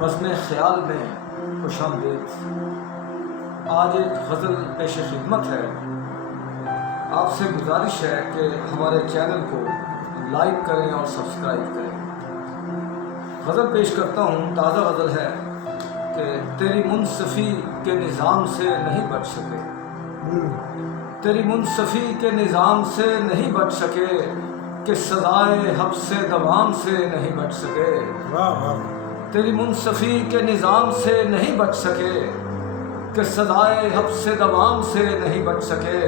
وزن خیال میں خوش آمدید۔ آج ایک غزل پیش خدمت ہے۔ آپ سے گزارش ہے کہ ہمارے چینل کو لائک کریں اور سبسکرائب کریں۔ غزل پیش کرتا ہوں، تازہ غزل ہے کہ تیری منصفی کے نظام سے نہیں بچ سکے، تیری منصفی کے نظام سے نہیں بچ سکے، کہ سزائے حبس دوام سے نہیں بچ سکے۔ تیری منصفی کے نظام سے نہیں بچ سکے، کہ سزائے حبس دوام سے نہیں بچ سکے۔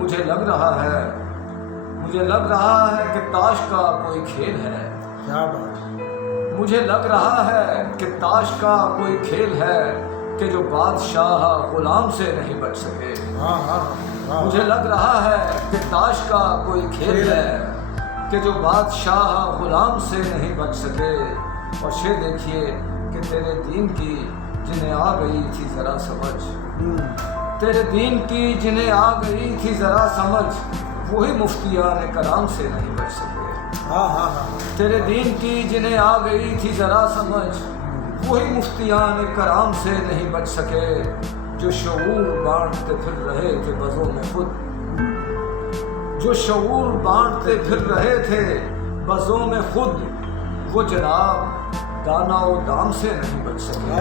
مجھے لگ رہا ہے کہ تاش کا کوئی کھیل ہے، مجھے لگ رہا ہے کہ تاش کا کوئی کھیل ہے، کہ جو بادشاہ غلام سے نہیں بچ سکے۔ مجھے لگ رہا ہے کہ تاش کا کوئی کھیل ہے، کہ جو بادشاہ غلام سے نہیں بچ سکے۔ اور شعر دیکھیے کہ تیرے دین کی جنہیں آ گئی تھی ذرا سمجھ، تیرے دین کی جنہیں آ گئی تھی ذرا سمجھ، وہی مفتیان کرام سے نہیں بچ سکے۔ تیرے دین کی جنہیں آ گئی تھی ذرا سمجھ، وہی مفتیان کرام سے نہیں بچ سکے۔ جو شعور بانٹتے پھر رہے تھے بزوں میں خود، جو شعور بانٹتے پھر رہے تھے بزوں میں خود، وہ جناب دانا و دام سے نہیں بچ سکے۔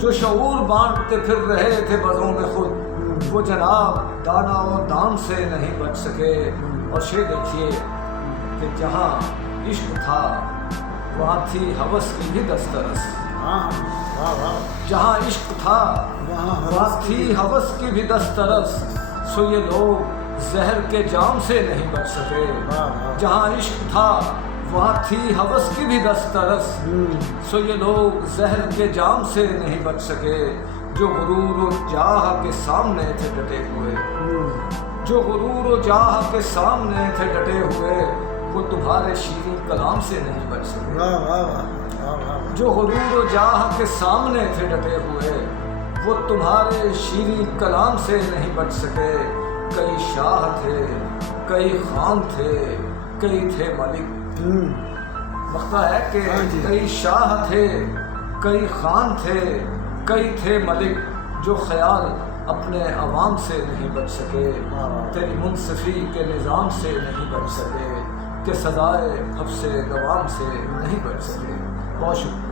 جو شعور بانٹتے پھر رہے تھے بزوں میں خود، وہ جناب دانا و دام سے نہیں بچ سکے۔ اور شعر دیکھیے کہ جہاں عشق تھا وہاں تھی ہوس کی بھی دسترس، جہاں عشق تھا وہاں تھی ہوس کی بھی دسترس، سو یہ لوگ زہر کے جام سے نہیں بچ سکے۔ جہاں عشق تھا وہاں تھی ہوس کی بھی دسترس، سو یہ لوگ زہر کے جام سے نہیں بچ سکے۔ جو غرور و جاہ کے سامنے تھے ڈٹے ہوئے، جو غرور و جاہ کے سامنے تھے ڈٹے ہوئے، وہ تمہارے شیریں کلام سے نہیں بچ سکے۔ جو غرور و جاہ کے سامنے تھے ڈٹے ہوئے، وہ تمہارے شیریں کلام سے نہیں بچ سکے۔ کئی شاہ تھے، کئی خان تھے، کئی تھے ملک، وقتہ ہے کہ کئی شاہ تھے، کئی خان تھے، کئی تھے ملک، جو خیال اپنے عوام سے نہیں بچ سکے۔ تیری منصفی کے نظام سے نہیں بچ سکے، کہ سزائے حبس دوام سے نہیں بچ سکے۔ بہت شکریہ۔